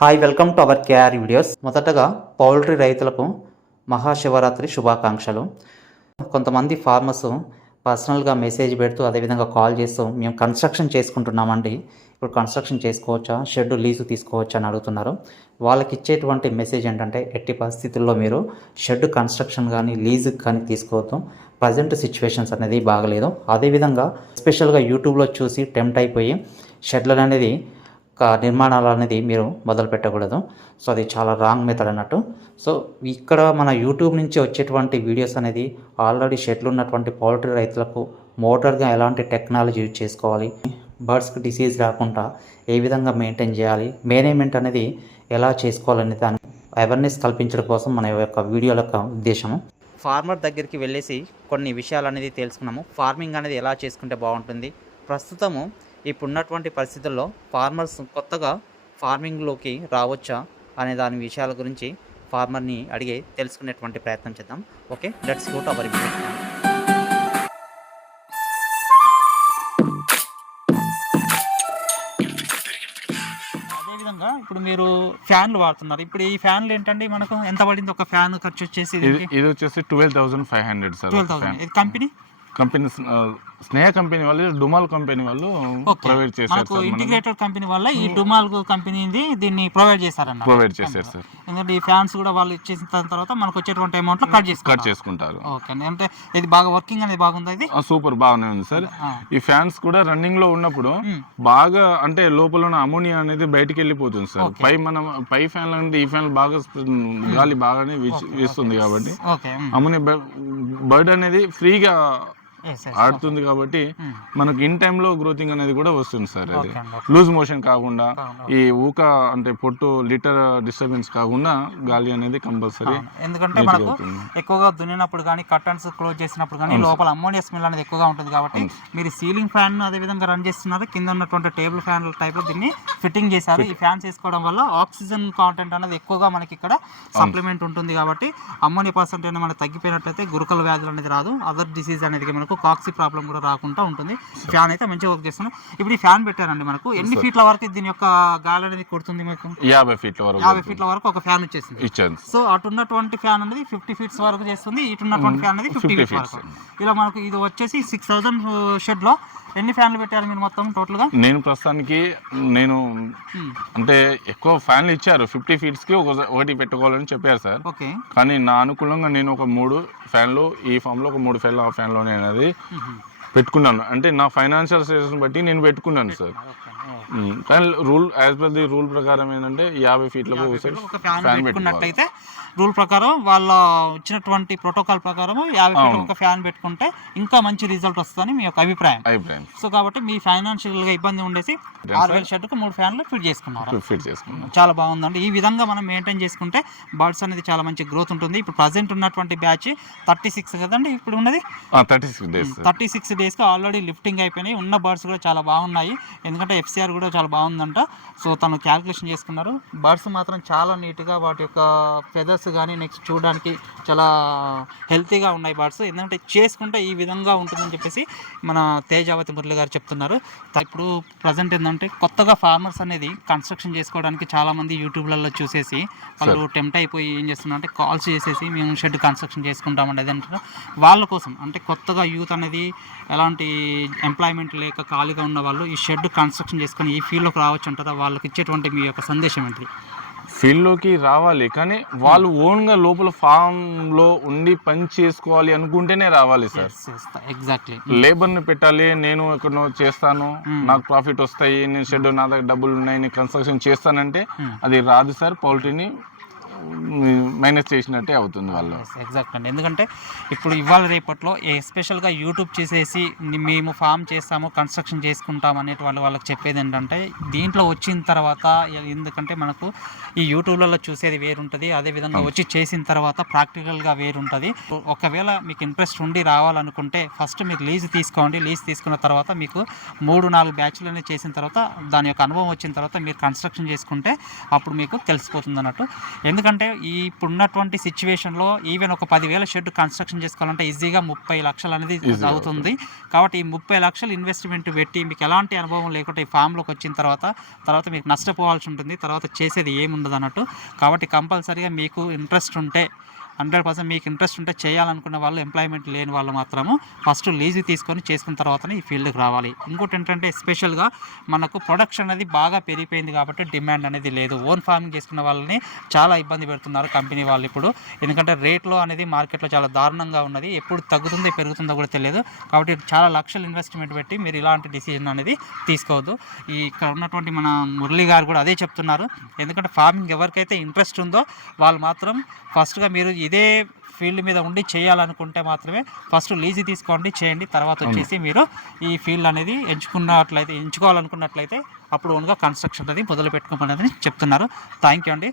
Hi welcome to our KR videos మొదటగా poultry రైతులకు మహాశివరాత్రి శుభాకాంక్షలు. కొంతమంది ఫార్మర్స్ పర్సనల్గా మెసేజ్ పెడుతూ అదేవిధంగా కాల్ చేస్తూ మేము కన్స్ట్రక్షన్ చేసుకుంటున్నామండి. ఇప్పుడు కన్స్ట్రక్షన్ చేసుకోవచ్చా? షెడ్ లీజు తీసుకోవచ్చా? అని అడుగుతున్నారు. వాళ్ళకి ఇచ్చేటువంటి మెసేజ్ ఏంటంటే ఎట్టి పరిస్థితుల్లో మీరు షెడ్ కన్స్ట్రక్షన్ కానీ లీజు కానీ తీసుకోవద్దు. ప్రజెంట్ సిచ్యువేషన్స్ అనేది బాగలేదు. అదేవిధంగా స్పెషల్గా యూట్యూబ్లో చూసి టెంప్ట్ అయిపోయి షెడ్లు అనేది నిర్మాణాలు అనేది మీరు మొదలు పెట్టకూడదు. సో అది చాలా రాంగ్ మెథడ్ అన్నట్టు. సో ఇక్కడ మన యూట్యూబ్ నుంచి వచ్చేటువంటి వీడియోస్ అనేది ఆల్రెడీ షెడ్లు ఉన్నటువంటి పౌల్ట్రీ రైతులకు మోటార్గా ఎలాంటి టెక్నాలజీ యూజ్ చేసుకోవాలి బర్డ్స్కి డిసీజ్ రాకుండా ఏ విధంగా మెయింటైన్ చేయాలి మేనేజ్మెంట్ అనేది ఎలా చేసుకోవాలనే దాని అవేర్నెస్ కల్పించడం కోసం మన యొక్క వీడియోల యొక్క ఉద్దేశము ఫార్మర్ దగ్గరికి వెళ్ళేసి కొన్ని విషయాలు అనేది తెలుసుకున్నాము. ఫార్మింగ్ అనేది ఎలా చేసుకుంటే బాగుంటుంది? ప్రస్తుతము ఇప్పుడున్నటువంటి పరిస్థితుల్లో ఫార్మర్స్ కొత్తగా ఫార్మింగ్లోకి రావచ్చా అనే దాని విషయాల గురించి ఫార్మర్ని అడిగి తెలుసుకునేటువంటి ప్రయత్నం చేద్దాం. Okay let's go to our అదేవిధంగా ఇప్పుడు మీరు ఫ్యాన్లు వాడుతున్నారు. ఇప్పుడు ఈ ఫ్యాన్లు ఏంటండి? మనకు ఎంత పడింది? ఒక ఫ్యాన్ ఖర్చు వచ్చేసి ఇది ఇది వచ్చేసి twelve thousand five hundred sir. Twelve thousand ఇది కంపెనీ? కంపెనీ స్నేహ కంపెనీ వాళ్ళు డుమాల్ కంపెనీ వాళ్ళు ప్రొవైడ్ చేశారు ఇంటిగ్రేటెడ్ కంపెనీ వల్ల ఈ డుమాల్ కంపెనీది దీన్ని ప్రొవైడ్ చేశారన్న ప్రొవైడ్ చేశారు సార్. ఎందుకంటే ఈ ఫ్యాన్స్ కూడా వాళ్ళు ఇచ్చేసిన తర్వాత మనకు వచ్చేటువంటి అమౌంట్లో కట్ కట్ చేసుకుంటారు. ఓకే. అంటే ఇది బాగా వర్కింగ్ అనేది బాగుంది ఇది? సూపర్ బాగానే ఉంది సార్. ఈ ఫ్యాన్స్ కూడా రన్నింగ్లో ఉన్నప్పుడు మ్మ్. బాగా అంటే లోపల ఉన్న అమోనియా అనేది బయటికి వెళ్ళిపోతుంది సార్. పై మనం పై ఫ్యాన్ అంటే ఈ ఫ్యాన్ బాగా గాలి బాగానే వీచ్- వీస్తుంది కాబట్టి అమోనియా బర్డ్ అనేది ఫ్రీగా ఆడుతుంది కాబట్టి. మనకి ఇన్ టైంలో గ్రోతింగ్ అనేది కూడా వస్తుంది సార్ అది. లూజ్ మోషన్ కాకుండా. ఈ ఊక అంటే పొట్టు లిటర్ డిస్టర్బెన్స్ కాకుండా గాలి అనేది కంపల్సరీ. ఎందుకంటే మనకు ఎక్కువగా దున్నినప్పుడు కానీ కర్టన్స్ క్లోజ్ చేసినప్పుడు కానీ లోపల అమ్మోనియా స్మెల్ అనేది ఎక్కువగా ఉంటుంది కాబట్టి మీరు సీలింగ్ ఫ్యాన్ అదే విధంగా రన్ చేస్తున్నారు. కింద ఉన్నటువంటి టేబుల్ ఫ్యాన్ టైప్ దీన్ని ఫిట్టింగ్ చేశారు. ఈ ఫ్యాన్స్ వేసుకోవడం వల్ల ఆక్సిజన్ కాంటెంట్ అనేది ఎక్కువగా మనకి ఇక్కడ సప్లిమెంట్ ఉంటుంది కాబట్టి అమ్మోనియా పర్సెంట్ అనేది మనకి తగ్గిపోయినట్లయితే గురుకల వ్యాధులు అనేది రాదు. అదర్ డిసీజ్ అనేది మనకు కాక్సీ ప్రాబ్లం కూడా రాకుండా ఉంటుంది. ఫ్యాన్ అయితే మంచిగా వర్క్ చేస్తుంది. ఇప్పుడు ఈ ఫ్యాన్ పెట్టారండి మనకు. ఎన్ని ఫీట్ల వరకు దీని యొక్క గాలి అనేది కొడుతుంది మనకు యాభై ఫీట్ల వరకు యాభై ఫీట్ల వరకు ఒక ఫ్యాన్ వచ్చేసింది. ఇచ్చాను సో అటు ఉన్నటువంటి ఫ్యాన్ అనేది ఫిఫ్టీ ఫీట్స్ వరకు చేస్తుంది. ఇటు ఉన్నటువంటి ఫ్యాన్ అనేది ఫిఫ్టీ 50 ఫీట్స్. వరకు. ఇలా మనకు ఇది వచ్చేసి సిక్స్ థౌసండ్ షెడ్లో ఎన్ని ఫ్యాన్లు పెట్టారు మీరు మొత్తం టోటల్గా నేను ప్రస్తుతానికి నేను Hmm. అంటే ఎక్కువ ఫ్యాన్లు ఇచ్చారు. ఫిఫ్టీ ఫీట్స్కి ఒక ఒకటి పెట్టుకోవాలని చెప్పారు సార్. ఓకే. కానీ నా అనుకూలంగా నేను ఒక మూడు ఫ్యాన్లు ఈ ఫామ్లో ఒక మూడు ఫ్యాన్లు ఆ ఫ్యాన్లోనే అనేది పెట్టుకున్నాను. అంటే నా ఫైనాన్షియల్ స్టేటస్ బట్టి నేను పెట్టుకున్నాను సార్. ఉమ్, కానీ rule as per the rule ప్రకారం ఏంటంటే యాభై ఫీట్లకు ఫ్యాన్ పెట్టుకున్నట్టయితే రూల్ ప్రకారం వాళ్ళ ఇచ్చినటువంటి ప్రోటోకాల్ ప్రకారం యాభై ఫీట్ ఒక ఫ్యాన్ పెట్టుకుంటే ఇంకా మంచి రిజల్ట్ వస్తుందని మీ యొక్క అభిప్రాయం. అభిప్రాయం. సో కాబట్టి మీ ఫైనాన్షియల్గా ఇబ్బంది ఉండేసి ఆరు వేల షెడ్కు మూడు ఫ్యాన్లు ఫిట్ చేసుకున్నారు. ఫిట్ చాలా బాగుందండి. ఈ విధంగా మనం మెయింటైన్ చేసుకుంటే బర్డ్స్ అనేది చాలా మంచి గ్రోత్ ఉంటుంది. ఇప్పుడు ప్రజెంట్ ఉన్నటువంటి బ్యాచ్ థర్టీ సిక్స్ కదండి ఇప్పుడు ఉన్నది? Thirty six days thirty six డేస్కి ఆల్రెడీ లిఫ్టింగ్ అయిపోయినాయి. ఉన్న బర్డ్స్ కూడా చాలా బాగున్నాయి. ఎందుకంటే ఎఫ్సిఆర్ కూడా చాలా బాగుందంట. సో తను క్యాల్కులేషన్ చేసుకున్నారు. బర్డ్స్ మాత్రం చాలా నీట్గా వాటి యొక్క ఫెదర్స్ కానీ నెక్స్ట్ చూడడానికి చాలా హెల్తీగా ఉన్నాయి బర్డ్స్. ఎందుకంటే చేసుకుంటే ఈ విధంగా ఉంటుందని చెప్పేసి మన తేజావతి మురళి గారు చెప్తున్నారు. త- ఇప్పుడు ప్రజెంట్ ఏంటంటే కొత్తగా ఫార్మర్స్ అనేది కన్స్ట్రక్షన్ చేసుకోవడానికి చాలామంది యూట్యూబ్లలో చూసేసి వాళ్ళు టెంప్ట్ అయిపోయి ఏం చేస్తున్నారు అంటే కాల్స్ చేసేసి మేము షెడ్ కన్స్ట్రక్షన్ చేసుకుంటామండి అది అంటారు వాళ్ళ కోసం అంటే కొత్తగా యూత్ అనేది ఎలాంటి ఎంప్లాయ్మెంట్ లేక ఖాళీగా ఉన్న వాళ్ళు ఈ షెడ్ కన్స్ట్రక్షన్ చేసుకొని ఈ ఫీల్డ్లోకి రావచ్చు అంటారా? వాళ్ళకి ఇచ్చేటువంటి మీ యొక్క సందేశం ఏంటి? ఫీల్డ్లోకి రావాలి కానీ వాళ్ళు ఓన్గా లోపల ఫామ్లో ఉండి పని చేసుకోవాలి అనుకుంటేనే రావాలి సార్. ఎగ్జాక్ట్లీ లేబర్ని పెట్టాలి నేను ఎక్కడో చేస్తాను నాకు ప్రాఫిట్ వస్తాయి నేను షెడ్ నా దగ్గర డబ్బులు ఉన్నాయి నేను కన్స్ట్రక్షన్ చేస్తానంటే అది రాదు సార్ పౌల్ట్రీని మైనస్ చేసినట్టే అవుతుంది వాళ్ళు. ఎగ్జాక్ట్ అండి. ఎందుకంటే ఇప్పుడు ఇవాళ రేపట్లో ఎస్పెషల్గా యూట్యూబ్ చేసేసి మేము ఫామ్ చేస్తాము కన్స్ట్రక్షన్ చేసుకుంటాం అనేటి వాళ్ళు వాళ్ళకి చెప్పేది ఏంటంటే దీంట్లో వచ్చిన తర్వాత ఎందుకంటే మనకు ఈ యూట్యూబ్లలో చూసేది వేరుంటుంది అదేవిధంగా వచ్చి చేసిన తర్వాత ప్రాక్టికల్గా వేరుంటుంది. ఒకవేళ మీకు ఇంట్రెస్ట్ ఉండి రావాలనుకుంటే ఫస్ట్ మీరు లీజ్ తీసుకోండి. లీజ్ తీసుకున్న తర్వాత మీకు మూడు నాలుగు బ్యాచ్లు అనేది చేసిన తర్వాత దాని యొక్క అనుభవం వచ్చిన తర్వాత మీరు కన్స్ట్రక్షన్ చేసుకుంటే అప్పుడు మీకు తెలిసిపోతుంది అన్నట్టు. ఎందుకంటే ఎందుకంటే ఈ ఇప్పుడున్నటువంటి సిచ్యువేషన్లో ఈవెన్ ఒక పదివేల షెడ్ కన్స్ట్రక్షన్ చేసుకోవాలంటే ఈజీగా ముప్పై లక్షలు అనేది అవుతుంది. కాబట్టి ఈ ముప్పై లక్షలు ఇన్వెస్ట్మెంట్ పెట్టి మీకు ఎలాంటి అనుభవం లేకుండా ఈ ఫామ్లోకి వచ్చిన తర్వాత తర్వాత మీకు నష్టపోవాల్సి ఉంటుంది. తర్వాత చేసేది ఏముండదు అన్నట్టు కాబట్టి కంపల్సరీగా మీకు ఇంట్రెస్ట్ ఉంటే హండ్రెడ్ పర్సెంట్ మీకు ఇంట్రెస్ట్ ఉంటే చేయాలనుకున్న వాళ్ళు ఎంప్లాయ్మెంట్ లేని వాళ్ళు మాత్రము ఫస్ట్ లీజు తీసుకొని చేసుకున్న తర్వాతనే ఈ ఫీల్డ్కి రావాలి. ఇంకోటి ఏంటంటే ఎస్పెషల్గా మనకు ప్రొడక్షన్ అనేది బాగా పెరిగిపోయింది కాబట్టి డిమాండ్ అనేది లేదు. ఓన్ ఫార్మింగ్ చేసుకున్న వాళ్ళని చాలా ఇబ్బంది పెడుతున్నారు కంపెనీ వాళ్ళు ఇప్పుడు. ఎందుకంటే రేట్లో అనేది మార్కెట్లో చాలా దారుణంగా ఉన్నది. ఎప్పుడు తగ్గుతుందో పెరుగుతుందో కూడా తెలియదు. కాబట్టి చాలా లక్షలు ఇన్వెస్ట్మెంట్ పెట్టి మీరు ఇలాంటి డిసిజన్ అనేది తీసుకోవద్దు. ఈ ఇక్కడ ఉన్నటువంటి మన మురళి గారు కూడా అదే చెప్తున్నారు. ఎందుకంటే ఫార్మింగ్ ఎవరికైతే ఇంట్రెస్ట్ ఉందో వాళ్ళు మాత్రం ఫస్ట్గా మీరు ఇదే ఫీల్డ్ మీద ఉండి చేయాలనుకుంటే మాత్రమే ఫస్ట్ లీజు తీసుకోండి చేయండి. తర్వాత వచ్చేసి మీరు ఈ ఫీల్డ్ అనేది ఎంచుకున్నట్లయితే ఎంచుకోవాలనుకున్నట్లయితే అప్పుడు ఓన్గా కన్స్ట్రక్షన్ అనేది మొదలు పెట్టుకోమని చెప్తున్నారు. థ్యాంక్ యూ అండి.